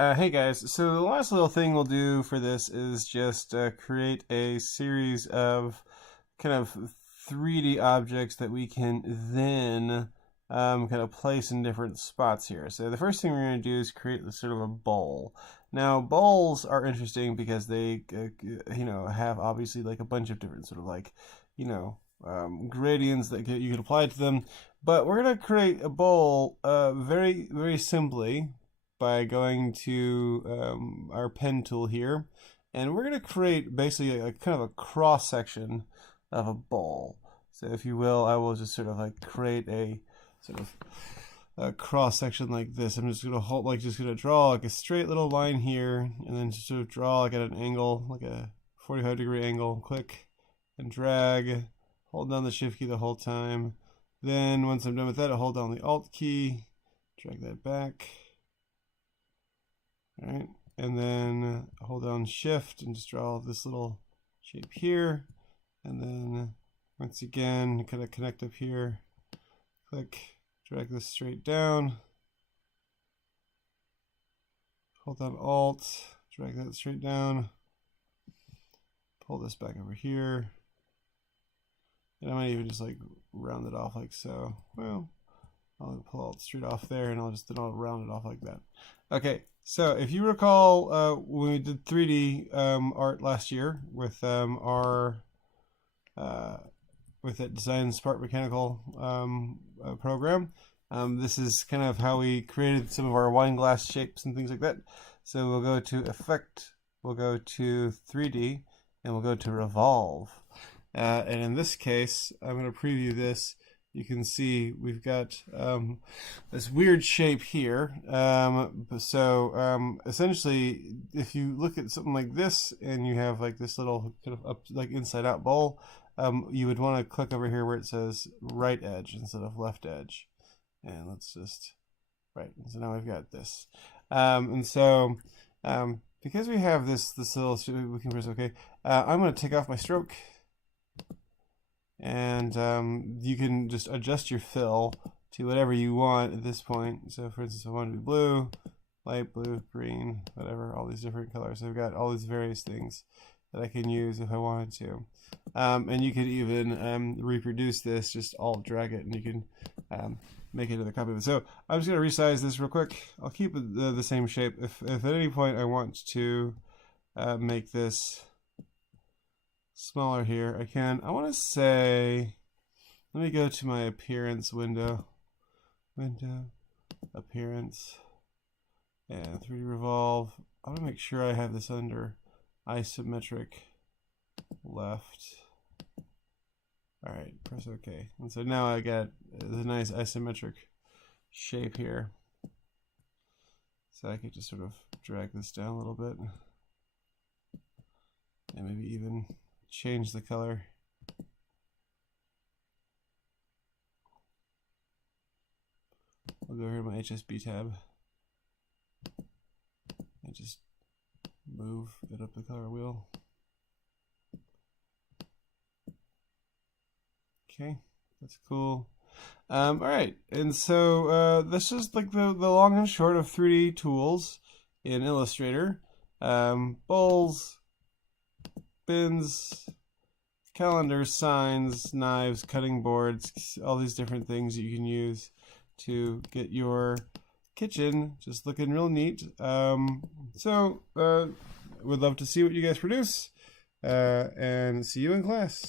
Hey guys, so the last little thing we'll do for this is just create a series of kind of 3D objects that we can then kind of place in different spots here. So the first thing we're going to do is create this sort of a bowl. Now bowls are interesting because they have obviously like a bunch of different sort of like gradients that you can apply to them, but we're going to create a bowl very simply by going to our pen tool here, and we're going to create basically a kind of a cross section of a bowl. So if you will, I will just sort of like create a sort of a cross section like this. I'm just going to hold, like, just going to draw like a straight little line here, and then just sort of draw like at an angle, like a 45-degree angle. Click and drag. Hold down the shift key the whole time. Then once I'm done with that, I'll hold down the alt key, drag that back. All right, and then hold down shift and just draw this little shape here, and then once again kind of connect up here, click, drag this straight down, hold down alt, drag that straight down, pull this back over here, and I might even just like round it off like so. Well, I'll pull alt straight off there, and I'll round it off like that. Okay, so if you recall, when we did 3D art last year with with that Design Spark Mechanical program, this is kind of how we created some of our wine glass shapes and things like that. So we'll go to Effect, we'll go to 3D, and we'll go to Revolve. And in this case, I'm going to preview this. You can see we've got this weird shape here. Essentially, if you look at something like this and you have like this little kind of up, like inside out bowl, you would want to click over here where it says right edge instead of left edge. And let's just, right. So now we've got this. Because we have this little, we can press OK. I'm going to take off my stroke. And you can just adjust your fill to whatever you want at this point. So for instance, I want to be blue, light blue, green, whatever, all these different colors. I've got all these various things that I can use if I wanted to. And you could even reproduce this, just alt drag it, and you can make it into the copy of it. So I'm just going to resize this real quick. I'll keep it the same shape. If at any point I want to make this smaller here, I can. I want to say, let me go to my appearance window, appearance, and 3D Revolve. I want to make sure I have this under isometric left. All right, press OK. And so now I got the nice isometric shape here. So I could just sort of drag this down a little bit, and maybe even change the color. I'll go here to my HSB tab and just move it up the color wheel. Okay, that's cool. All right, and so this is like the long and short of 3D tools in Illustrator. Bowls, bins, calendars, signs, knives, cutting boards, all these different things that you can use to get your kitchen just looking real neat. Would love to see what you guys produce, and see you in class.